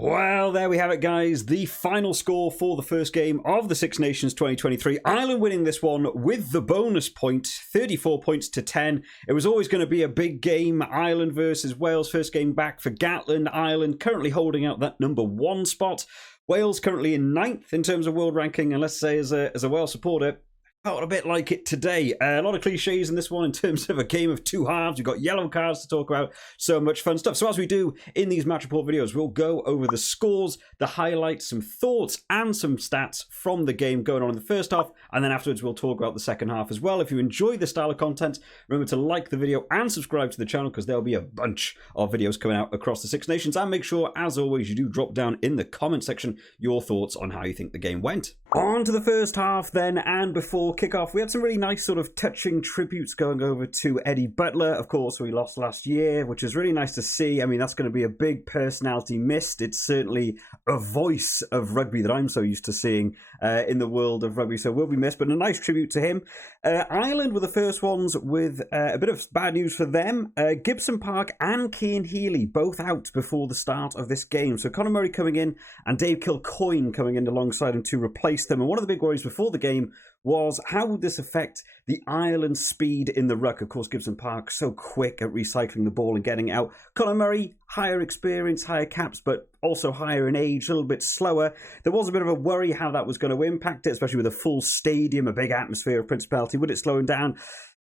Well, there we have it, guys. The final score for the first game of the Six Nations 2023. Ireland winning this one with the bonus point, 34 points to 10. It was always going to be a big game. Ireland versus Wales, first game back for Gatland. Ireland currently holding out that #1 spot. Wales currently in 9th in terms of world ranking, and let's say as a Wales supporter, felt a bit like it today. A lot of cliches in this one in terms of a game of two halves. We've got yellow cards to talk about. So much fun stuff. So as we do in these match report videos, we'll go over the scores, the highlights, some thoughts and some stats from the game going on in the first half. And then afterwards, we'll talk about the second half as well. If you enjoy this style of content, remember to like the video and subscribe to the channel because there'll be a bunch of videos coming out across the Six Nations. And make sure, as always, you do drop down in the comment section your thoughts on how you think the game went. On to the first half then, and before kickoff, we had some really nice sort of touching tributes going over to Eddie Butler, of course, who we lost last year, which is really nice to see. I mean, that's going to be a big personality missed. It's certainly a voice of rugby that I'm so used to seeing in the world of rugby, so will be missed, but a nice tribute to him. Ireland were the first ones with a bit of bad news for them. Gibson Park and Cian Healy both out before the start of this game. So Conor Murray coming in and Dave Kilcoyne coming in alongside him to replace them. And one of the big worries before the game was how would this affect the Ireland speed in the ruck? Of course, Gibson Park so quick at recycling the ball and getting out. Conor Murray, higher experience, higher caps, but also higher in age, a little bit slower. There was a bit of a worry how that was going to impact it, especially with a full stadium, a big atmosphere of Principality. Would it slow him down?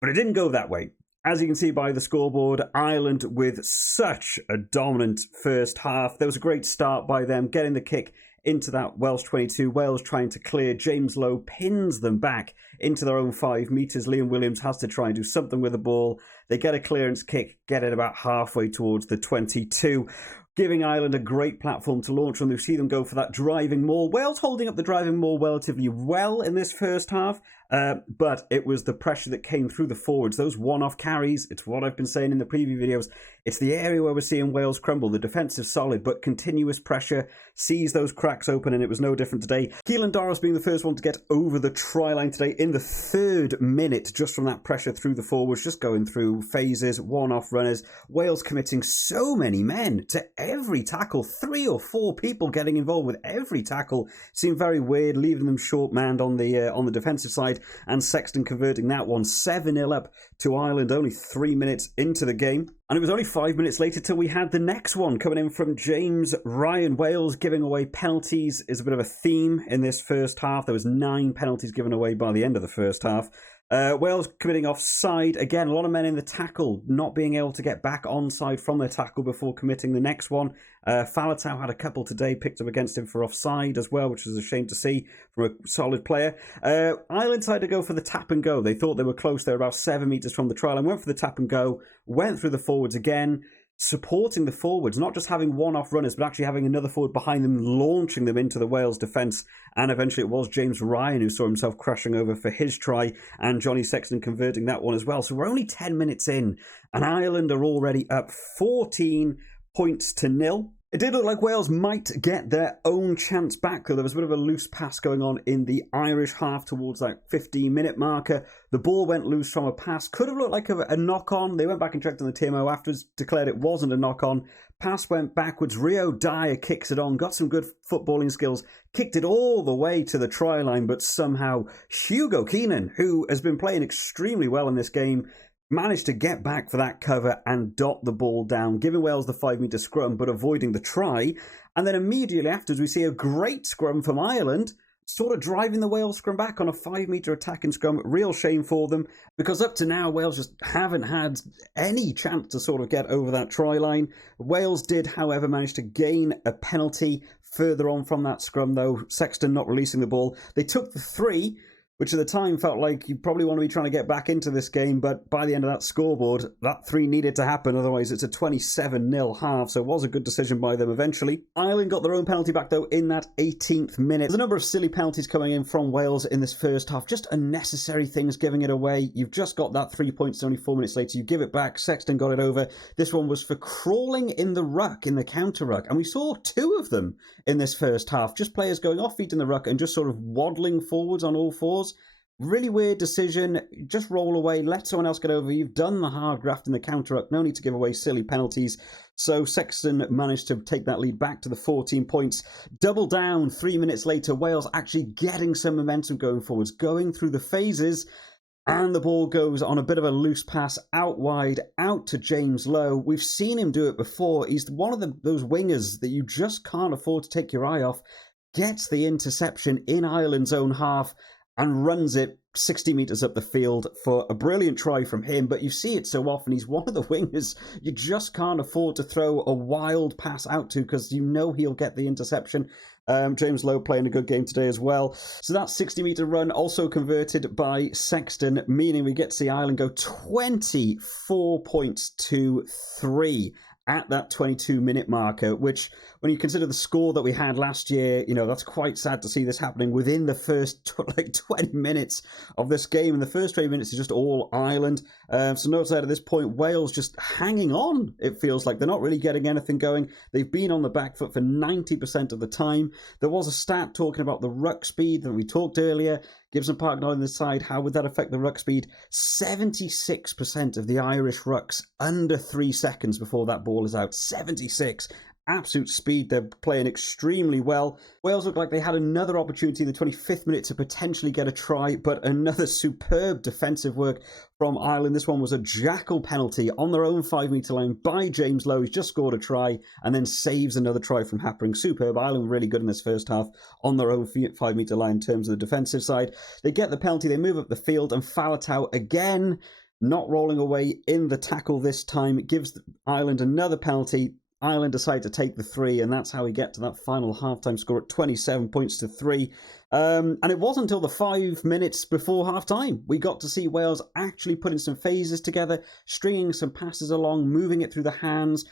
But it didn't go that way. As you can see by the scoreboard, Ireland with such a dominant first half. There was a great start by them, getting the kick into that Welsh 22. Wales trying to clear. James Lowe pins them back into their own 5 metres. Liam Williams has to try and do something with the ball. They get a clearance kick, get it about halfway towards the 22. Giving Ireland a great platform to launch on. We see them go for that driving maul. Wales holding up the driving maul relatively well in this first half, but it was the pressure that came through the forwards. Those one-off carries, it's what I've been saying in the preview videos. It's the area where we're seeing Wales crumble. The defensive solid, but continuous pressure sees those cracks open, and it was no different today. Keelan Doris being the first one to get over the try line today in the 3rd minute, just from that pressure through the forwards, just going through phases, one-off runners. Wales committing so many men to every tackle, 3 or 4 people getting involved with every tackle. Seemed very weird, leaving them short-manned on the defensive side, and Sexton converting that one 7-0 up to Ireland only 3 minutes into the game. And it was only 5 minutes later till we had the next one coming in from James Ryan. Wales giving away penalties is a bit of a theme in this first half. There was 9 penalties given away by the end of the first half. Wales committing offside. Again, a lot of men in the tackle, not being able to get back onside from their tackle before committing the next one. Faletau had a couple today picked up against him for offside as well, which was a shame to see from a solid player. Ireland decided to go for the tap and go. They thought they were close. They were about 7 metres from the try line. Went for the tap and go. Went through the forwards again, supporting the forwards, not just having one-off runners, but actually having another forward behind them, launching them into the Wales defence. And eventually it was James Ryan who saw himself crashing over for his try, and Johnny Sexton converting that one as well. So we're only 10 minutes in, and Ireland are already up 14 points to 0. It did look like Wales might get their own chance back, though. There was a bit of a loose pass going on in the Irish half towards that 15-minute marker. The ball went loose from a pass. Could have looked like a knock-on. They went back and checked on the TMO afterwards, declared it wasn't a knock-on. Pass went backwards. Rio Dyer kicks it on, got some good footballing skills, kicked it all the way to the try line, but somehow Hugo Keenan, who has been playing extremely well in this game, managed to get back for that cover and dot the ball down, giving Wales the 5-metre scrum, but avoiding the try. And then immediately afterwards, we see a great scrum from Ireland, sort of driving the Wales scrum back on a 5-metre attacking scrum. Real shame for them, because up to now, Wales just haven't had any chance to sort of get over that try line. Wales did, however, manage to gain a penalty further on from that scrum, though. Sexton not releasing the ball. They took the 3, which at the time felt like you probably want to be trying to get back into this game, but by the end of that scoreboard, that 3 needed to happen, otherwise it's a 27-0 half, so it was a good decision by them eventually. Ireland got their own penalty back, though, in that 18th minute. There's a number of silly penalties coming in from Wales in this first half, just unnecessary things, giving it away. You've just got that 3 points only 4 minutes later, you give it back, Sexton got it over. This one was for crawling in the ruck, in the counter ruck, and we saw 2 of them in this first half, just players going off feet in the ruck and just sort of waddling forwards on all fours. Really weird decision. Just roll away, let someone else get over. You've done the hard graft and the counter-up. No need to give away silly penalties. So Sexton managed to take that lead back to the 14 points. Double down 3 minutes later. Wales actually getting some momentum going forwards, going through the phases. And the ball goes on a bit of a loose pass out wide, out to James Lowe. We've seen him do it before. He's one of those wingers that you just can't afford to take your eye off. Gets the interception in Ireland's own half and runs it 60 metres up the field for a brilliant try from him. But you see it so often. He's one of the wingers you just can't afford to throw a wild pass out to because you know he'll get the interception. James Lowe playing a good game today as well. So that 60-metre run also converted by Sexton, meaning we get to see Ireland go 24 points to 3 at that 22-minute marker, which, when you consider the score that we had last year, that's quite sad to see this happening within the first 20 minutes of this game. And the first 20 minutes is just all Ireland. So notice that at this point, Wales just hanging on, it feels like. They're not really getting anything going. They've been on the back foot for 90% of the time. There was a stat talking about the ruck speed that we talked earlier. Gibson Park not on the side. How would that affect the ruck speed? 76% of the Irish rucks under 3 seconds before that ball is out. 76. Absolute speed. They're playing extremely well. Wales looked like they had another opportunity in the 25th minute to potentially get a try, but another superb defensive work from Ireland. This one was a jackal penalty on their own 5-metre line by James Lowe. He's just scored a try and then saves another try from happening. Superb. Ireland really good in this first half on their own 5-metre line in terms of the defensive side. They get the penalty, they move up the field, and Faletau again not rolling away in the tackle this time. It gives Ireland another penalty. Ireland decide to take the 3, and that's how we get to that final halftime score at 27 points to 3. And it wasn't until the 5 minutes before halftime we got to see Wales actually putting some phases together, stringing some passes along, moving it through the hands,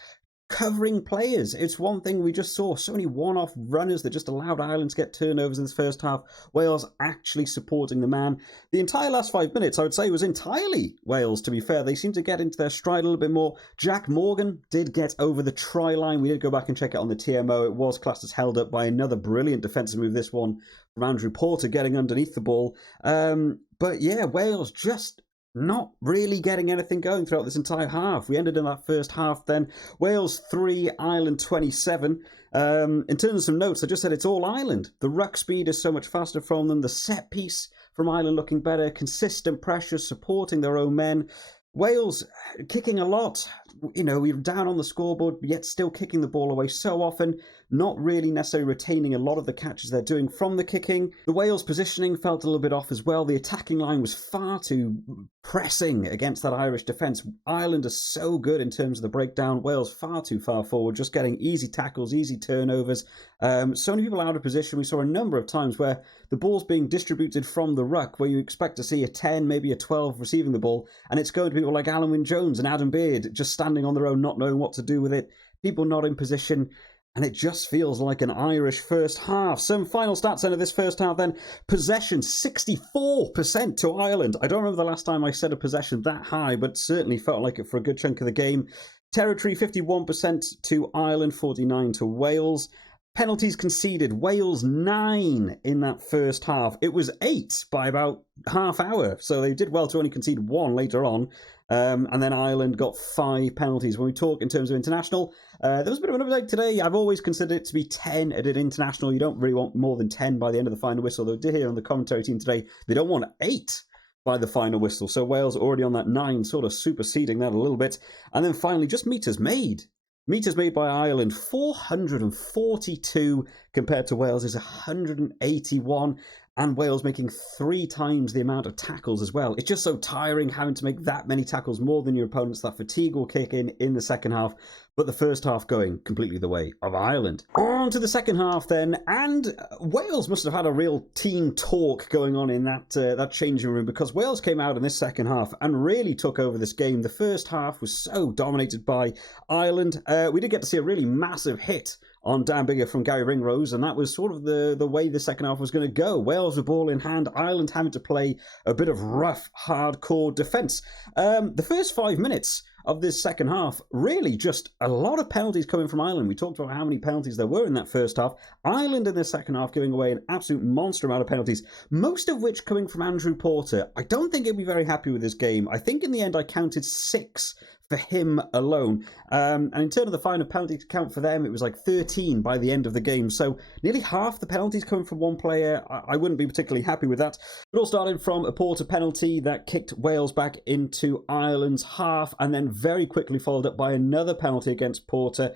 covering players. It's one thing we just saw. So many one-off runners that just allowed Ireland to get turnovers in this first half. Wales actually supporting the man. The entire last 5 minutes, I would say, was entirely Wales, to be fair. They seemed to get into their stride a little bit more. Jack Morgan did get over the try line. We did go back and check it on the TMO. It was classed as held up by another brilliant defensive move, this one from Andrew Porter getting underneath the ball. But yeah, Wales just not really getting anything going throughout this entire half. We ended in that first half then. Wales 3, Ireland 27. In terms of some notes, I just said it's all Ireland. The ruck speed is so much faster from them. The set piece from Ireland looking better. Consistent pressure, supporting their own men. Wales kicking a lot. We were down on the scoreboard, yet still kicking the ball away so often. Not really necessarily retaining a lot of the catches they're doing from the kicking. The Wales positioning felt a little bit off as well. The attacking line was far too pressing against that Irish defence. Ireland are so good in terms of the breakdown. Wales far too far forward, just getting easy tackles, easy turnovers. So many people out of position. We saw a number of times where the ball's being distributed from the ruck, where you expect to see a 10, maybe a 12 receiving the ball, and it's going to people like Alan Wynne-Jones and Adam Beard just standing on their own, not knowing what to do with it. People not in position. And it just feels like an Irish first half. Some final stats out of this first half then. Possession, 64% to Ireland. I don't remember the last time I said a possession that high, but certainly felt like it for a good chunk of the game. Territory, 51% to Ireland, 49% to Wales. Penalties conceded, Wales 9 in that first half. It was 8 by about half hour, so they did well to only concede 1 later on. And then Ireland got 5 penalties. When we talk in terms of international, there was a bit of an update today. I've always considered it to be 10 at an international. You don't really want more than 10 by the end of the final whistle. Though I did hear on the commentary team today, they don't want 8 by the final whistle. So Wales already on that 9, sort of superseding that a little bit. And then finally, just meters made. Meters made by Ireland, 442 compared to Wales is 181. And Wales making 3 times the amount of tackles as well. It's just so tiring having to make that many tackles more than your opponents. That fatigue will kick in the second half. But the first half going completely the way of Ireland. On to the second half then. And Wales must have had a real team talk going on in that changing room, because Wales came out in this second half and really took over this game. The first half was so dominated by Ireland. We did get to see a really massive hit on Dan Bigger from Gary Ringrose, and that was sort of the way the second half was going to go. Wales with ball in hand, Ireland having to play a bit of rough, hardcore defence. The first 5 minutes of this second half, really just a lot of penalties coming from Ireland. We talked about how many penalties there were in that first half. Ireland in the second half giving away an absolute monster amount of penalties, most of which coming from Andrew Porter. I don't think he'll be very happy with this game. I think in the end I counted 6 for him alone. And in terms of the final penalty count for them, it was like 13 by the end of the game. So nearly half the penalties coming from one player. I wouldn't be particularly happy with that. It all started from a Porter penalty that kicked Wales back into Ireland's half, and then very quickly followed up by another penalty against Porter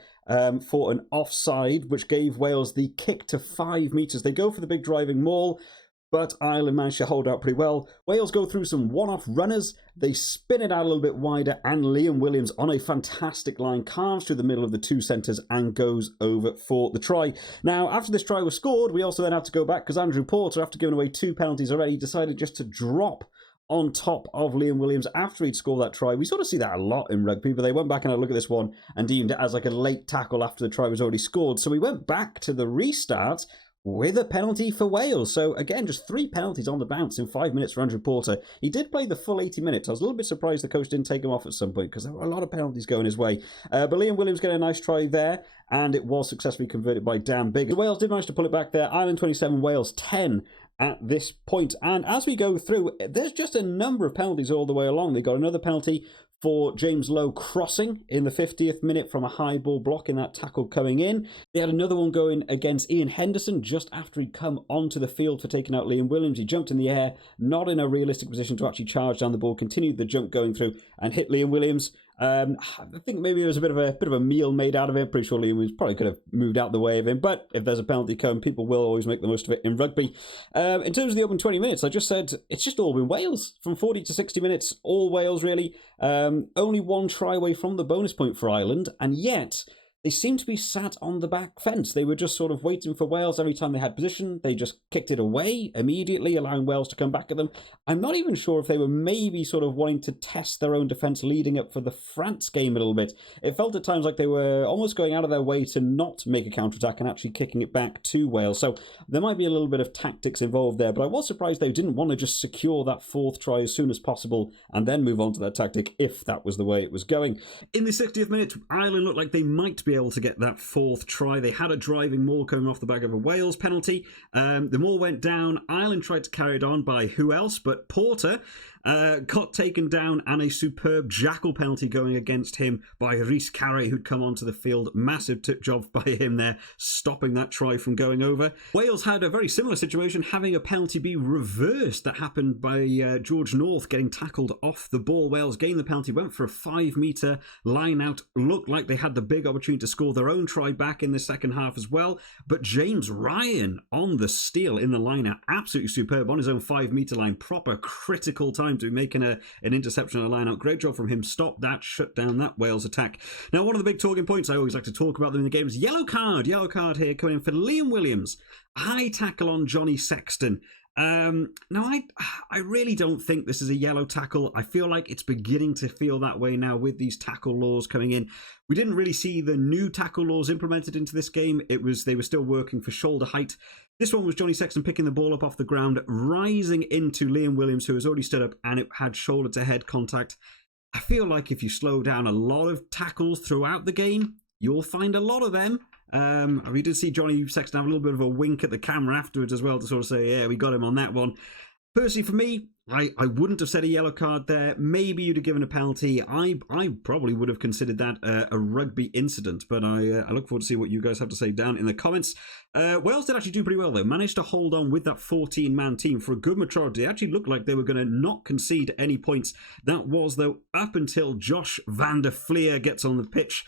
for an offside, which gave Wales the kick to 5 metres. They go for the big driving maul, but Ireland managed to hold out pretty well. Wales go through some one-off runners. They spin it out a little bit wider, and Liam Williams on a fantastic line carves through the middle of the two centres and goes over for the try. Now, after this try was scored, we also then had to go back because Andrew Porter, after giving away 2 penalties already, decided just to drop on top of Liam Williams after he'd scored that try. We sort of see that a lot in rugby, but they went back and had a look at this one and deemed it as like a late tackle after the try was already scored. So we went back to the restart with a penalty for Wales. So again, just 3 penalties on the bounce in 5 minutes for Andrew Porter. He did play the full 80 minutes. I was a little bit surprised the coach didn't take him off at some point because there were a lot of penalties going his way. But Liam Williams getting a nice try there, and it was successfully converted by Dan Bigger. Wales did manage to pull it back there. Ireland 27, Wales 10 at this point. And as we go through, there's just a number of penalties all the way along. They got another penalty for James Lowe crossing in the 50th minute from a high ball block in that tackle coming in. They had another one going against Ian Henderson just after he'd come onto the field for taking out Liam Williams. He jumped in the air, not in a realistic position to actually charge down the ball, continued the jump going through and hit Liam Williams. I think maybe there was a bit of a meal made out of it. Pretty sure Liam Williams probably could have moved out the way of him, but if there's a penalty come, people will always make the most of it in rugby. In terms of the open 20 minutes, I just said it's just all been Wales. From 40 to 60 minutes, all Wales really. Only 1 try away from the bonus point for Ireland, and yet they seemed to be sat on the back fence. They were just sort of waiting for Wales. Every time they had position, they just kicked it away immediately, allowing Wales to come back at them. I'm not even sure if they were maybe sort of wanting to test their own defence leading up for the France game a little bit. It felt at times like they were almost going out of their way to not make a counter-attack and actually kicking it back to Wales. So there might be a little bit of tactics involved there, but I was surprised they didn't want to just secure that 4th try as soon as possible and then move on to that tactic if that was the way it was going. In the 60th minute, Ireland looked like they might be able to get that 4th try. They had a driving maul coming off the back of a Wales penalty. The maul went down. Ireland tried to carry it on by who else but Porter. Got taken down, and a superb jackal penalty going against him by Rhys Carey, who'd come onto the field. Massive tip job by him there, stopping that try from going over. Wales had a very similar situation, having a penalty be reversed. That happened by George North getting tackled off the ball. Wales gained the penalty, went for a 5-metre line out. Looked like they had the big opportunity to score their own try back in the second half as well. But James Ryan on the steal in the line out, absolutely superb on his own 5-metre line. Proper critical time to be making an interception on a line out. Great job from him. Stop that, shut down that Wales attack. Now, one of the big talking points, I always like to talk about them in the games, yellow card here coming in for Liam Williams. High tackle on Johnny Sexton. No, I really don't think this is a yellow tackle. I feel like it's beginning to feel that way now with these tackle laws coming in. We didn't really see the new tackle laws implemented into this game. They were still working for shoulder height. This one was Johnny Sexton picking the ball up off the ground, rising into Liam Williams, who has already stood up, and it had shoulder-to-head contact. I feel like if you slow down a lot of tackles throughout the game, you'll find a lot of them. We did see Johnny Sexton have a little bit of a wink at the camera afterwards as well to sort of say, yeah, we got him on that one. Personally, for me, I wouldn't have said a yellow card there. Maybe you'd have given a penalty. I probably would have considered that a rugby incident, but I look forward to see what you guys have to say down in the comments. Wales did actually do pretty well, though. Managed to hold on with that 14-man team for a good majority. It actually looked like they were going to not concede any points. That was, though, up until Josh van der Fleer gets on the pitch.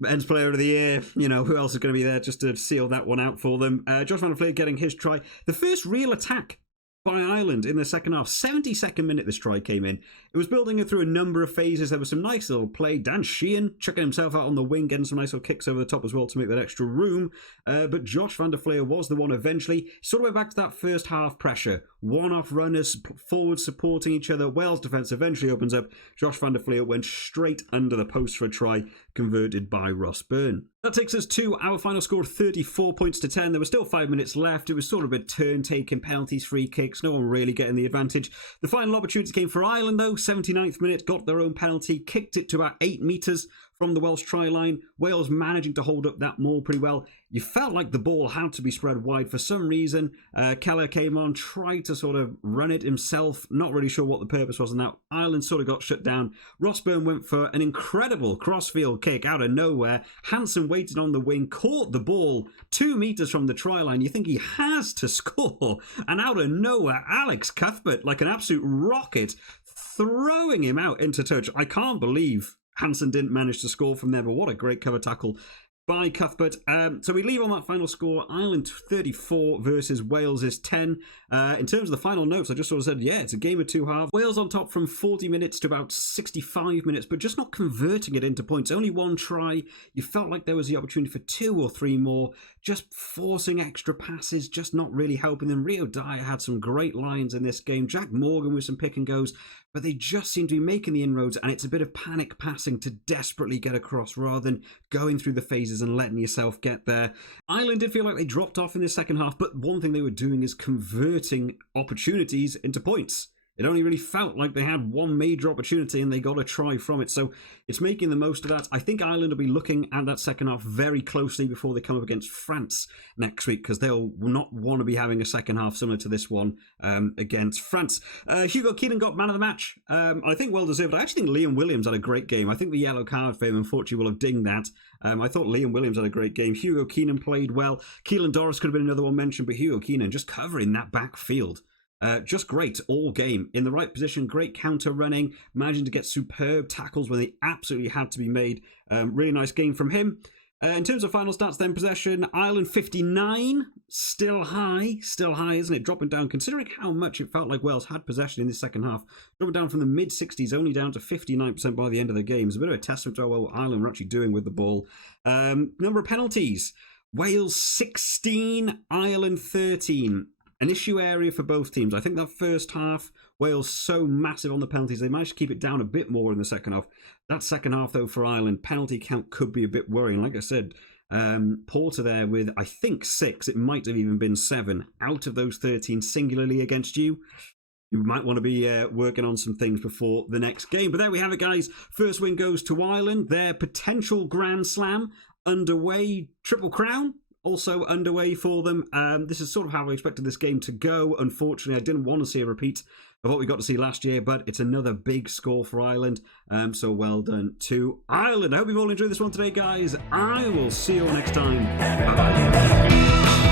Men's Player of the Year, who else is going to be there just to seal that one out for them? Josh van der Fleer getting his try. The first real attack by Ireland in the second half. 72nd minute this try came in. It was building it through a number of phases. There was some nice little play. Dan Sheehan chucking himself out on the wing, getting some nice little kicks over the top as well to make that extra room. But Josh van der Fleer was the one eventually. Sort of went back to that first half pressure. One-off runners forward supporting each other. Wales defence eventually opens up. Josh van der Fleer went straight under the post for a try, converted by Ross Byrne. That takes us to our final score of 34 points to 10. There was still 5 minutes left. It was sort of a turn-taking, penalties, free kicks. No one really getting the advantage. The final opportunity came for Ireland, though. 79th minute, got their own penalty, kicked it to about 8 metres from the Welsh try line. Wales managing to hold up that maul pretty well. You felt like the ball had to be spread wide for some reason. Keller came on, tried to sort of run it himself. Not really sure what the purpose was in that. Ireland sort of got shut down. Ross Byrne went for an incredible crossfield kick out of nowhere. Hansen waited on the wing, caught the ball 2 metres from the try line. You think he has to score. And out of nowhere, Alex Cuthbert, like an absolute rocket, throwing him out into touch. I can't believe Hansen didn't manage to score from there, but what a great cover tackle by Cuthbert. So we leave on that final score. Ireland 34 versus Wales is 10. In terms of the final notes, I just sort of said, yeah, it's a game of two halves. Wales on top from 40 minutes to about 65 minutes, but just not converting it into points. Only one try. You felt like there was the opportunity for 2 or 3 more. Just forcing extra passes, just not really helping them. Rio Dyer had some great lines in this game. Jack Morgan with some pick and goes, but they just seem to be making the inroads, and it's a bit of panic passing to desperately get across rather than going through the phases and letting yourself get there. Ireland did feel like they dropped off in the second half, but one thing they were doing is converting opportunities into points. It only really felt like they had one major opportunity and they got a try from it. So it's making the most of that. I think Ireland will be looking at that second half very closely before they come up against France next week, because they'll not want to be having a second half similar to this one against France. Hugo Keenan got man of the match. I think well deserved. I actually think Liam Williams had a great game. I think the yellow card for him, unfortunately, will have dinged that. I thought Liam Williams had a great game. Hugo Keenan played well. Keelan Doris could have been another one mentioned, but Hugo Keenan just covering that backfield. Just great all game. In the right position, great counter running, managing to get superb tackles when they absolutely had to be made. Really nice game from him. In terms of final stats then, possession, Ireland 59, still high, isn't it? Dropping down, considering how much it felt like Wales had possession in this second half. Dropping down from the mid-60s, only down to 59% by the end of the game. It's a bit of a testament to how well Ireland were actually doing with the ball. Number of penalties, Wales 16, Ireland 13. An issue area for both teams. I think that first half, Wales so massive on the penalties, they managed to keep it down a bit more in the second half. That second half, though, for Ireland, penalty count could be a bit worrying. Like I said, Porter there with, I think, 6. It might have even been 7 out of those 13 singularly against you. You might want to be working on some things before the next game. But there we have it, guys. First win goes to Ireland. Their potential Grand Slam underway. Triple Crown also underway for them. This is sort of how I expected this game to go. Unfortunately, I didn't want to see a repeat of what we got to see last year, but it's another big score for Ireland. So well done to Ireland. I hope you've all enjoyed this one today, guys. I will see you all next time. Bye-bye.